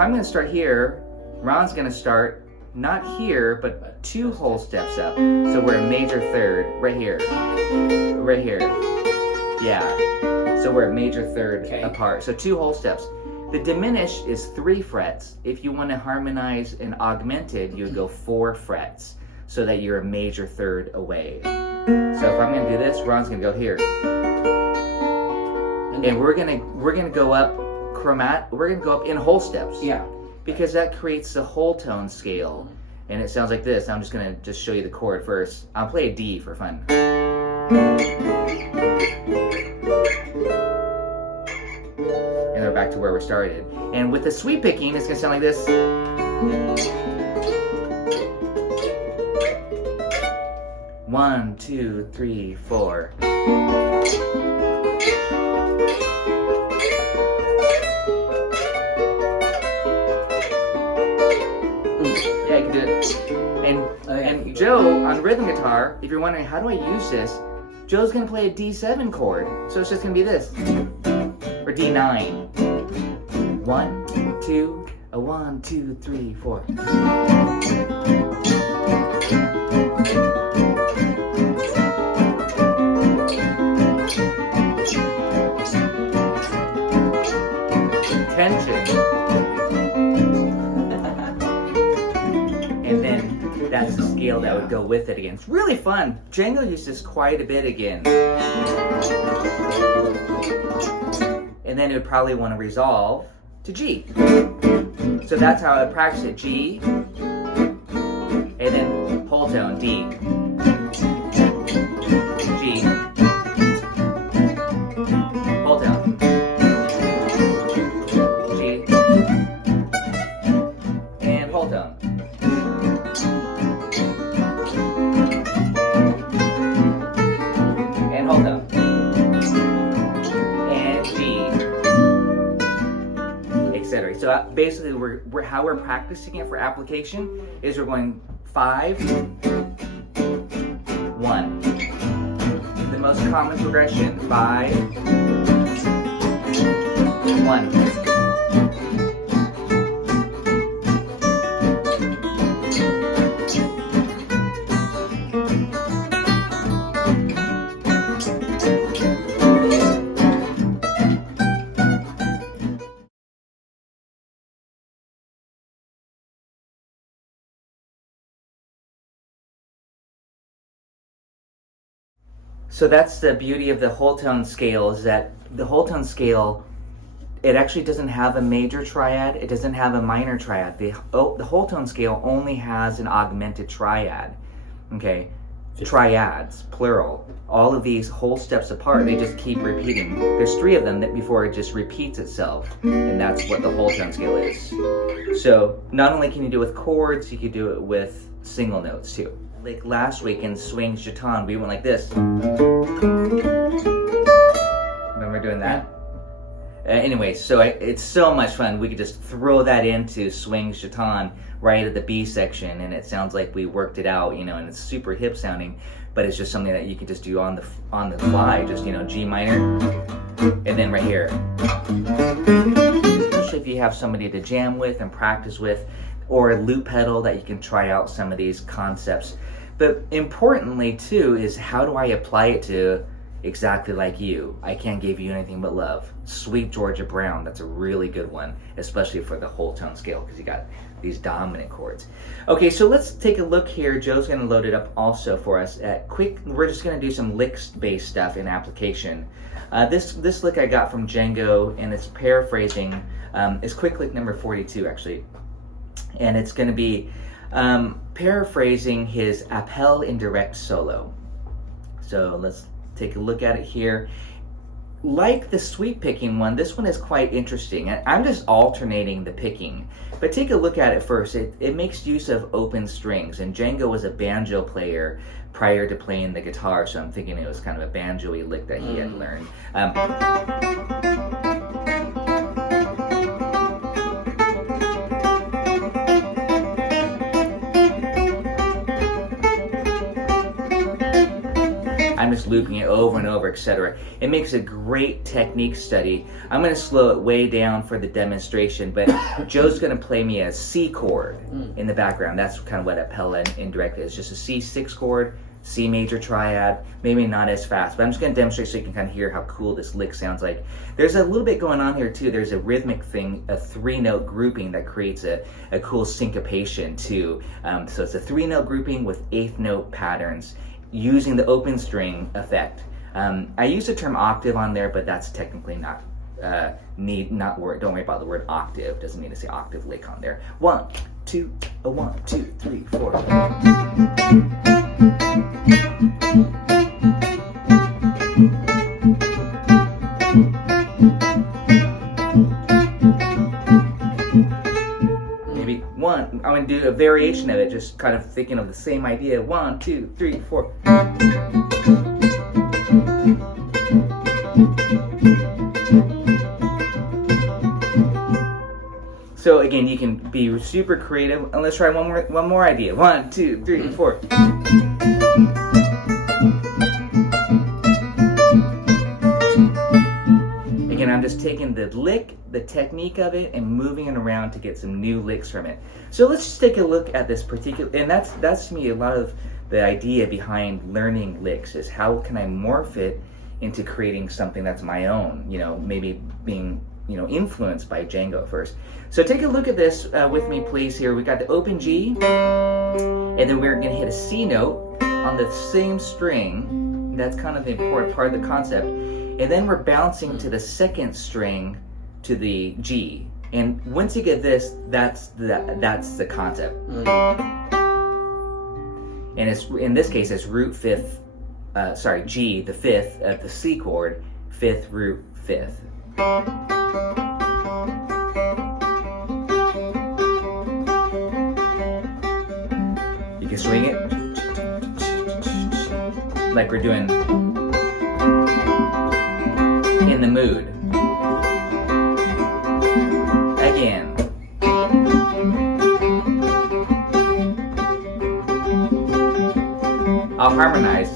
I'm going to start here, Ron's going to start not here, but 2 whole steps up. So we're a major third, right here. Right here. Yeah. So we're a major third apart. So 2 whole steps. The diminished is 3 frets. If you want to harmonize an augmented, you would go 4 frets so that you're a major third away. So if I'm going to do this, Ron's going to go here. And we're gonna go up we're gonna go up in whole steps. Yeah. Because that creates a whole tone scale. And it sounds like this. I'm just gonna show you the chord first. I'll play a D for fun. And we're back to where we started. And with the sweep picking, it's gonna sound like this. 1, 2, 3, 4. Yeah, you can do it. And Joe, on rhythm guitar, if you're wondering how do I use this, Joe's gonna play a D7 chord. So it's just gonna be this. Or D9. 1, 2, a 1, 2, 3, 4. Tension. And then that's the scale that would go with it again. It's really fun. Django used this quite a bit again. And then it would probably want to resolve to G. So that's how I would practice it. G, and then whole tone, D, G, whole tone, G, and whole tone. And whole tone. And G. Etc. So basically, how we're practicing it for application is we're going 5, 1. The most common progression, 5, 1. So that's the beauty of the whole tone scale, is that the whole tone scale, it actually doesn't have a major triad, it doesn't have a minor triad. The whole tone scale only has an augmented triad, okay? Triads, plural. All of these whole steps apart, they just keep repeating. There's 3 of them that before it just repeats itself, and that's what the whole tone scale is. So not only can you do it with chords, you can do it with single notes too. Like last week in Swings Jeton, we went like this. Remember doing that? Anyway, so it's so much fun. We could just throw that into Swings Jeton right at the B section, and it sounds like we worked it out, you know, and it's super hip sounding, but it's just something that you can just do on the fly, just, you know, G minor, and then right here. Especially if you have somebody to jam with and practice with, or a loop pedal that you can try out some of these concepts. But importantly too is, how do I apply it to exactly like you? I Can't Give You Anything But Love. Sweet Georgia Brown, that's a really good one, especially for the whole tone scale, because you got these dominant chords. Okay, so let's take a look here. Joe's gonna load it up also for us. We're just gonna do some licks-based stuff in application. This lick I got from Django, and it's paraphrasing. It's quick lick number 42 actually. And it's going to be paraphrasing his Appel Indirect solo. So let's take a look at it here. Like the sweep picking one, this one is quite interesting. I'm just alternating the picking, but take a look at it first. It makes use of open strings, and Django was a banjo player prior to playing the guitar, so I'm thinking it was kind of a banjo-y lick that he had learned. I'm I'm just looping it over and over, etc. It makes a great technique study. I'm going to slow it way down for the demonstration, but Joe's going to play me a C chord in the background. That's kind of what appella indirectly is, just a C6 chord, C major triad, maybe not as fast, but I'm just going to demonstrate so you can kind of hear how cool this lick sounds like. There's a little bit going on here too. There's a rhythmic thing, a 3-note grouping that creates a cool syncopation too. So it's a 3-note grouping with 8th note patterns using the open string effect. I use the term octave on there, but that's technically not don't worry about the word octave. Doesn't need to say octave lick on there. 1, 2, 1, 2, 3, 4. Maybe one. I'm going to do a variation of it, just kind of thinking of the same idea. 1, 2, 3, 4. So again, you can be super creative. And let's try one more idea. 1, 2, 3, 4. Again, I'm just taking the lick, the technique of it, and moving it around to get some new licks from it. So let's just take a look at this particular, and that's to me a lot of the idea behind learning licks, is how can I morph it into creating something that's my own, maybe being influenced by Django first. So take a look at this with me, please. Here we got the open G, and then we're going to hit a C note on the same string. That's kind of the important part of the concept. And then we're bouncing to the second string to the G. And once you get this, that's the concept. And it's, in this case, it's root 5th, G, the 5th of the C chord, 5th root 5th. You can swing it like we're doing in the mood. Again. I'll harmonize.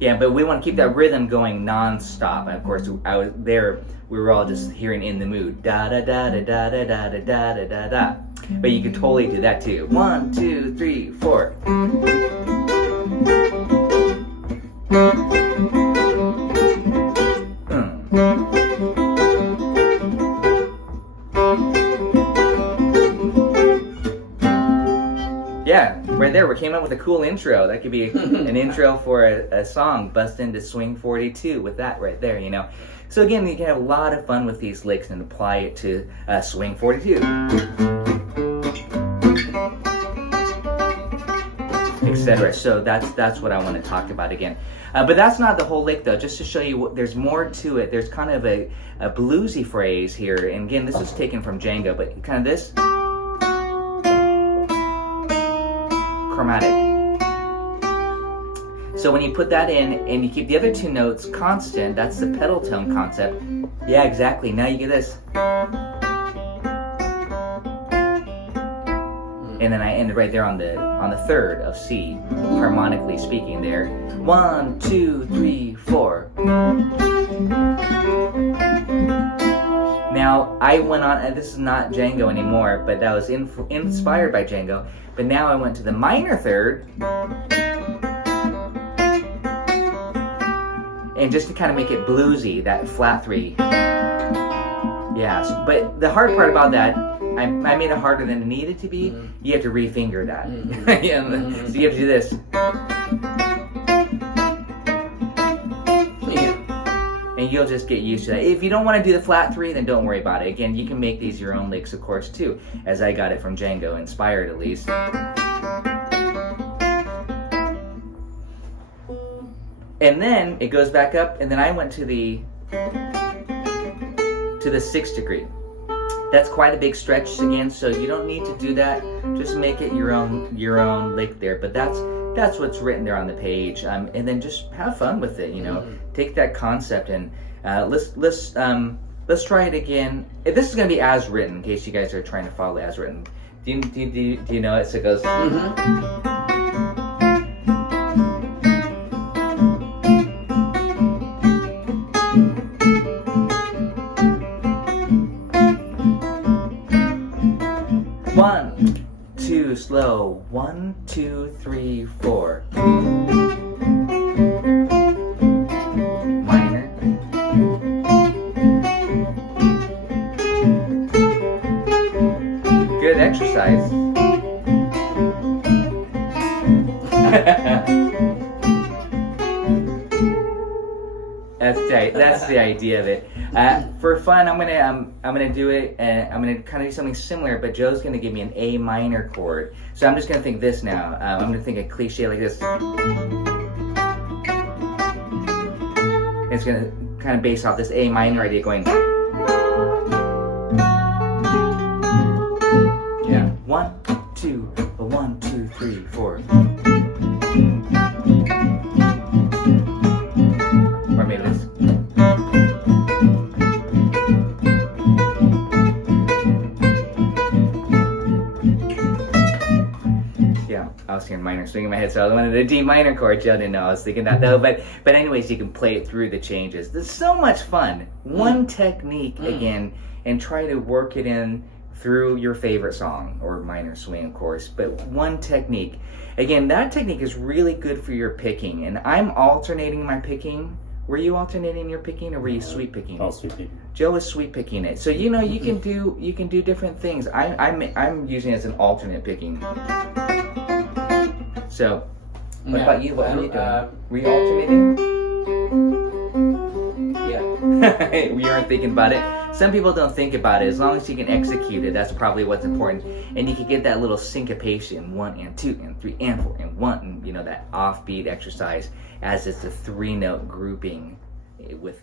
Yeah, but we want to keep that rhythm going non-stop. And of course, we were all just hearing in the mood. Da da da da da da da da da da da. But you can totally do that too. 1, 2, 3, 4. Yeah, right there, we came up with a cool intro. That could be an intro for a song. Bust into Swing 42 with that right there, So again, you can have a lot of fun with these licks and apply it to Swing 42. Etc. So that's what I want to talk about again. But that's not the whole lick though, just to show you there's more to it. There's kind of a bluesy phrase here. And again, this is taken from Django, but kind of this. Chromatic. So when you put that in and you keep the other 2 notes constant, that's the pedal tone concept. Yeah, exactly. Now you get this. And then I ended right there on the 3rd of C, harmonically speaking there. 1, 2, 3, 4. Now I went on, and this is not Django anymore, but that was inspired by Django. But now I went to the minor 3rd, and just to kind of make it bluesy, that flat 3. Yeah, but the hard part about that, I made it harder than it needed to be. You have to refinger that. So you have to do this. And you'll just get used to that. If you don't want to do the flat 3, then don't worry about it. Again, you can make these your own licks, of course, too, as I got it from Django-inspired, at least. And then it goes back up, and then I went to the 6th degree. That's quite a big stretch again, so you don't need to do that. Just make it your own lick there. But that's what's written there on the page, and then just have fun with it. Take that concept and let's try it again. This is going to be as written, in case you guys are trying to follow as written. Do you know it? So it goes. One, two, slow. 1, 2, 3, 4. Minor. Good exercise. That's the idea of it. For fun, I'm gonna do it, and I'm gonna kind of do something similar. But Joe's gonna give me an A minor chord, so I'm just gonna think this now. I'm gonna think a cliche like this. It's gonna kind of base off this A minor idea, going. Yeah, 1, 2, 1, 2, 3, 4. Or maybe this. Yeah, I was hearing minor swing in my head, so I wanted a D minor chord. Joe didn't know I was thinking that though. But anyways, you can play it through the changes. It's so much fun. One technique again, and try to work it in through your favorite song or minor swing, of course. But one technique. Again, that technique is really good for your picking, and I'm alternating my picking. Were you alternating your picking, or were you sweep picking? Oh, sweep picking. Joe is sweep picking it. So you know you can do different things. I'm using it as an alternate picking. So what about you? What are you doing? Were you alternating? Yeah. We aren't thinking about it. Some people don't think about it. As long as you can execute it, that's probably what's important. And you can get that little syncopation, 1 and 2 and 3 and 4 and 1, and that offbeat exercise as it's a 3-note grouping with